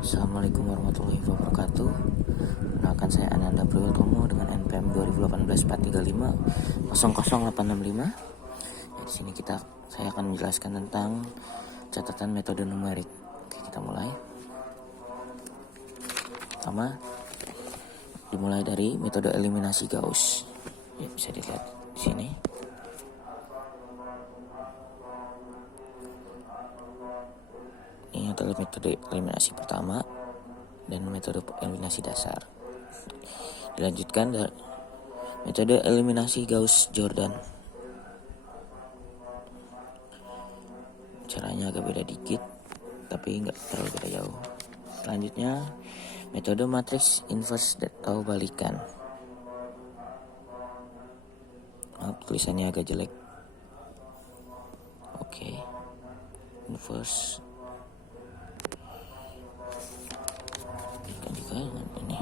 Assalamualaikum warahmatullahi wabarakatuh. Perkenalkan, saya Ananda Priyotomo dengan NPM 2018 435 00865. Di sini saya akan menjelaskan tentang catatan metode numerik. Oke, kita mulai. Pertama, dimulai dari metode eliminasi Gauss. Ya, bisa dilihat di sini. Ini adalah metode eliminasi pertama dan metode eliminasi dasar. Dilanjutkan dari metode eliminasi Gauss-Jordan. Caranya agak beda dikit, tapi nggak terlalu beda jauh. Selanjutnya, metode matriks inverse atau balikan. Maaf, tulisannya agak jelek. Oke, inverse. Balikan juga dengan ini.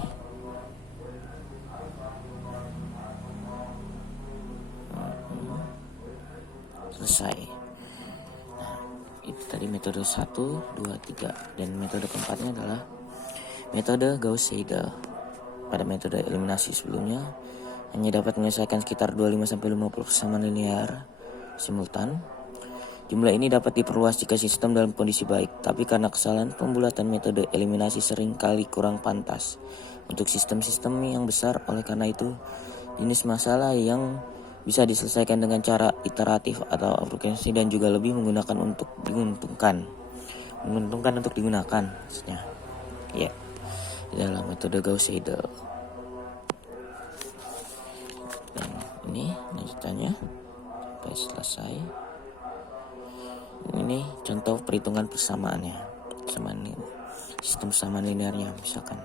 Selesai. Nah, itu tadi metode 1, 2, 3. Dan metode keempatnya adalah metode Gauss-Seidel. Pada metode eliminasi sebelumnya, hanya dapat menyelesaikan sekitar 25-50 persamaan linear simultan. Jumlah ini dapat diperluas jika sistem dalam kondisi baik, tapi karena kesalahan pembulatan metode eliminasi sering kali kurang pantas untuk sistem-sistem yang besar. Oleh karena itu, jenis masalah yang bisa diselesaikan dengan cara iteratif atau aplikasi dan juga lebih menguntungkan untuk digunakan maksudnya. Ya, dalam metode Gauss-Seidel. Dan ini lanjutannya sampai selesai. Ini contoh perhitungan persamaannya, sistem persamaan linearnya misalkan.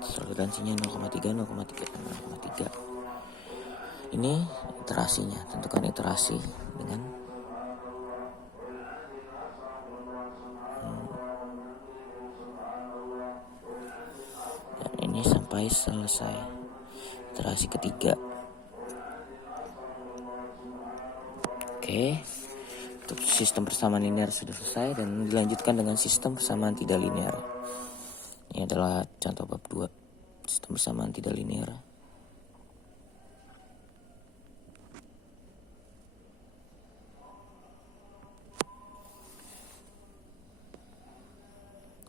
Toleransinya 0,3, 0,3, 0,3. Ini iterasinya, tentukan iterasi dengan dan ini sampai selesai iterasi ketiga. Oke, untuk sistem persamaan linear sudah selesai dan dilanjutkan dengan sistem persamaan tidak linear. Ini adalah contoh bab 2, sistem persamaan tidak linear.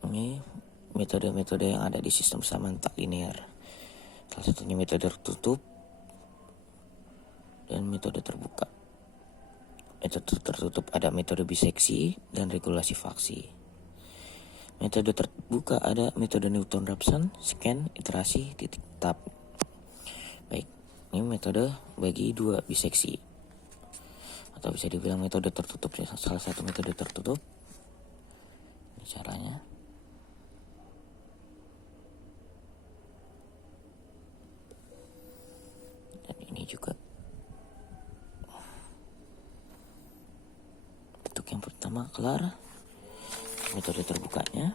Ini metode-metode yang ada di sistem persamaan tak linear. Salah satunya metode tertutup dan metode terbuka. Metode tertutup ada metode biseksi dan regulasi faksi. Metode terbuka ada metode Newton-Raphson, scan, iterasi, titik tap. Baik, ini metode bagi dua biseksi. Atau bisa dibilang metode tertutup, salah satu metode tertutup. Ini caranya. Dan ini juga. Untuk yang pertama kelar. Metode terbukanya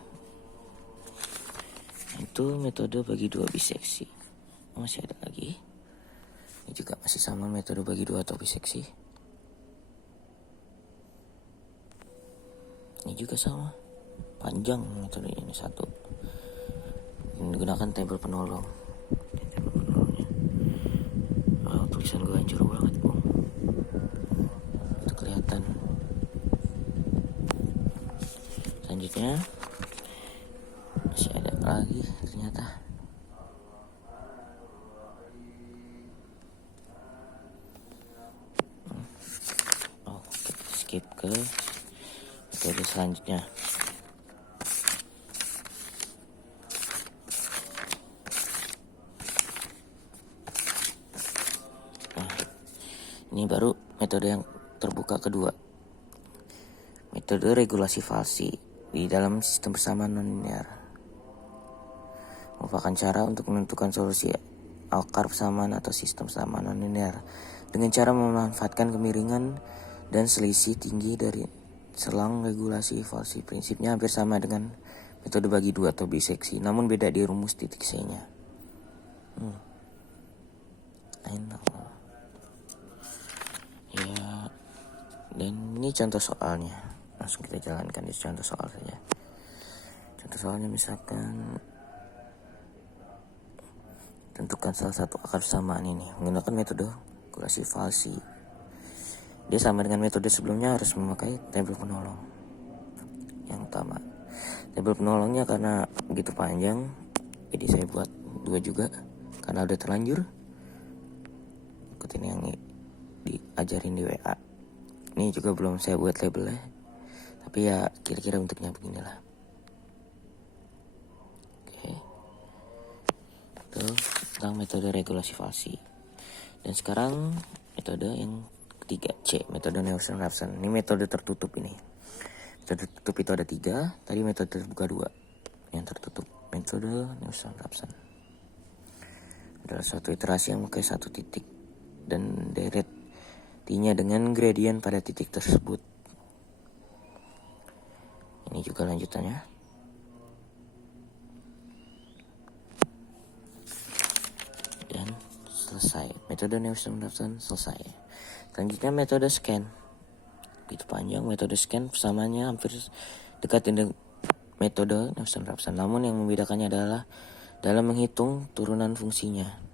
itu metode bagi dua biseksi. Masih ada lagi. Ini juga masih sama metode bagi dua atau biseksi. Ini juga sama. Panjang metode ini satu. Menggunakan tabel penolong. Wow, tulisan gue hancur banget, Bung. Itu kelihatan. Selanjutnya masih ada lagi ternyata. Oh, kita skip ke metode selanjutnya. Nah, ini baru metode yang terbuka kedua. Metode regulasi falsi di dalam sistem persamaan non-linear merupakan cara untuk menentukan solusi akar persamaan atau sistem persamaan non-linear dengan cara memanfaatkan kemiringan dan selisih tinggi dari selang regulasi falsi. Prinsipnya hampir sama dengan metode bagi dua atau biseksi, namun beda di rumus titik C-nya. Ya, dan ini contoh soalnya. langsung kita jalankan di contoh soal saja. Contoh soalnya misalkan tentukan salah satu akar persamaan ini menggunakan metode kalkulasi falsi. Dia sama dengan metode sebelumnya, harus memakai tabel penolong yang utama. Tabel penolongnya karena begitu panjang, jadi saya buat 2 juga karena udah terlanjur. Ikutin yang diajarin di WA. Ini juga belum saya buat labelnya, tapi ya kira-kira bentuknya beginilah. Oke, itu tentang metode regulasi falsi. Dan sekarang metode yang ketiga, C, metode Nielsen-Rapson. Ini metode tertutup ini. Metode tertutup itu ada 3, tadi metode terbuka 2. Yang tertutup, metode Nielsen-Rapson adalah suatu iterasi yang memakai satu titik dan deret T-nya dengan gradien pada titik tersebut. Ini juga lanjutannya. Dan selesai. Metode Nielsen-Rapson selesai. Selanjutnya metode scan. Begitu panjang metode scan, persamaannya hampir dekat dengan metode Nielsen-Rapson. Namun yang membedakannya adalah dalam menghitung turunan fungsinya.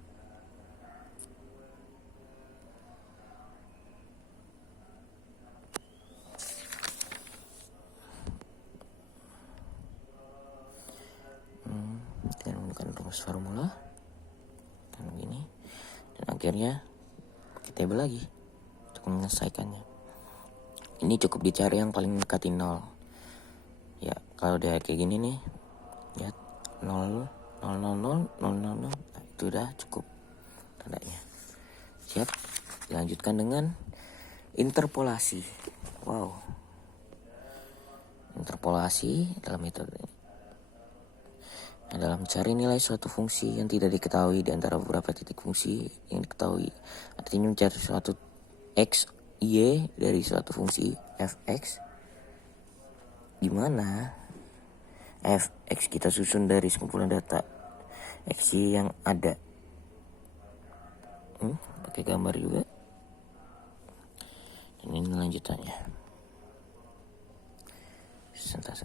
Dengan menggunakan rumus formula dan begini, dan akhirnya pakai tabel lagi untuk menyelesaikannya. Ini cukup dicari yang paling mendekati 0 ya. Kalau udah kayak gini nih ya, 0 0 0 0 0 0, nah, itu udah cukup tandanya. Siap, dilanjutkan dengan interpolasi. Wow, interpolasi dalam metode dalam mencari nilai suatu fungsi yang tidak diketahui di antara beberapa titik fungsi yang diketahui. Artinya mencari suatu x, y dari suatu fungsi fx, di mana fx kita susun dari sekumpulan data x, y yang ada. Pakai gambar juga. Dan ini lanjutannya. Sebentar.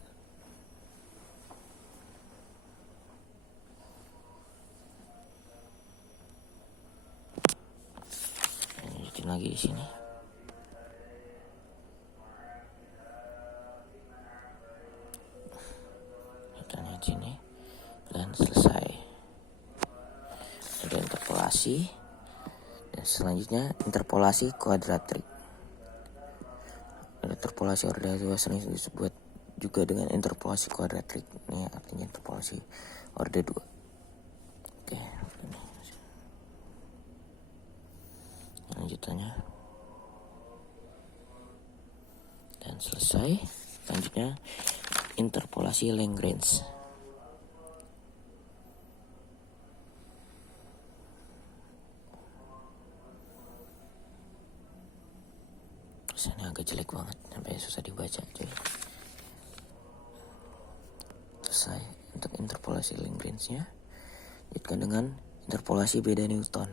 Lagi di sini. Datanya di sini dan selesai. Ada interpolasi dan selanjutnya interpolasi kuadratrik. Interpolasi orde 2 sering disebut juga dengan interpolasi kuadratrik. Ini artinya interpolasi orde 2. Oke. Lanjutannya dan selesai. Selanjutnya interpolasi Lagrange. Tulisannya agak jelek banget sampai susah dibaca cuy. Selesai untuk interpolasi Lagrange-nya. Lanjutkan dengan interpolasi beda Newton.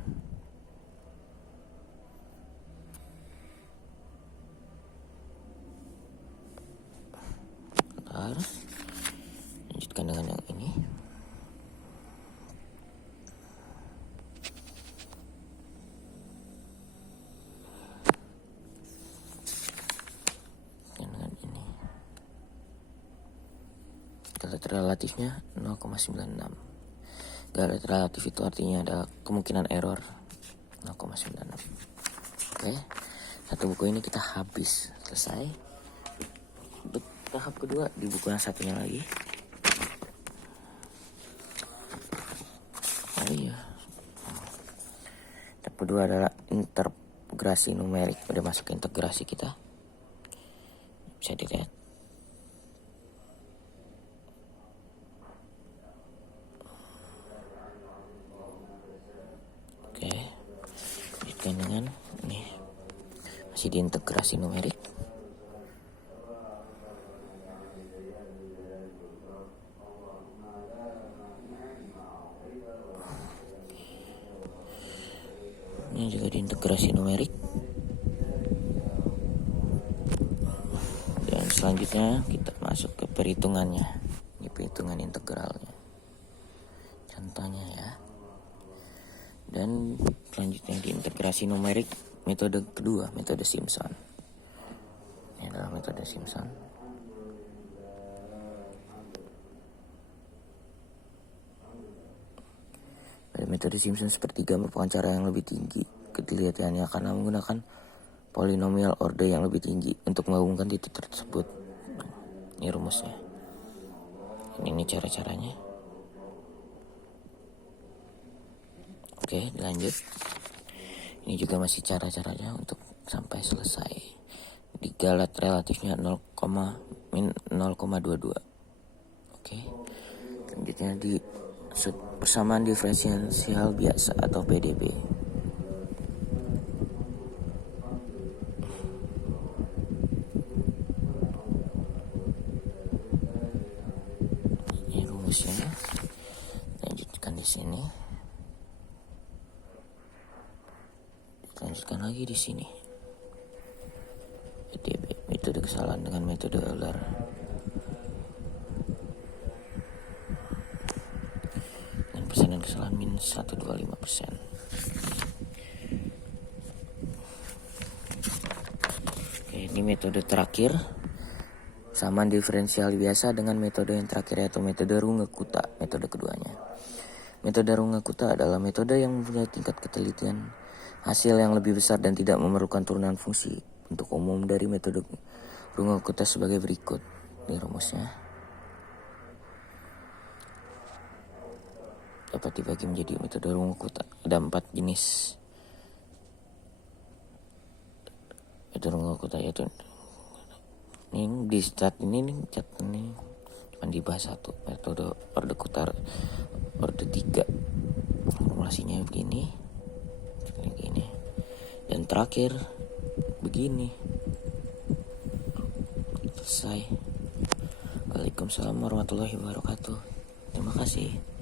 Lanjutkan dengan yang ini. Dan dengan ini. Garis relatifnya 0,96. Garis relatif itu artinya ada kemungkinan error 0,96. Oke. Satu buku ini kita habis selesai. Untuk tahap kedua di buku yang satunya lagi. Oh iya. Tahap kedua adalah integrasi numerik. Udah masuk ke integrasi kita. Bisa dilihat. Oke. Lanjutkan dengan ini. Masih di integrasi numerik. Ini juga diintegrasi numerik. Dan selanjutnya kita masuk ke perhitungannya. Ini perhitungan integralnya, contohnya ya. Dan selanjutnya di integrasi numerik, metode kedua, metode Simpson. Ini adalah metode Simpson. Pada metode Simpson sepertiga merupakan cara yang lebih tinggi ketelitiannya karena menggunakan polinomial order yang lebih tinggi untuk menghubungkan titik tersebut. Ini rumusnya. Ini cara-caranya. Oke, dilanjut. Ini juga masih cara-caranya untuk sampai selesai. Digalat relatifnya 0,22. Oke. Selanjutnya di persamaan diferensial biasa atau PDB. Ini rumusnya. Lanjutkan di sini. Lanjutkan lagi di sini. PDB, metode kesalahan dengan metode Euler. Dan persenan kesalahan minus 125%. Oke, ini metode terakhir. Samaan diferensial biasa dengan metode yang terakhir yaitu metode Runge-Kutta, metode keduanya. Metode Runge-Kutta adalah metode yang mempunyai tingkat ketelitian hasil yang lebih besar dan tidak memerlukan turunan fungsi. Untuk umum dari metode Runge-Kutta sebagai berikut. Ini rumusnya. Dapat dibagi menjadi metode Runge-Kutta. Ada 4 jenis. Metode Runge-Kutta yaitu ini di stat ini cat ini cuma dibahas satu, metode order Kutta order 3. Formulasinya begini, dan terakhir begini. Selesai. Waalaikumsalam warahmatullahi wabarakatuh. Terima kasih.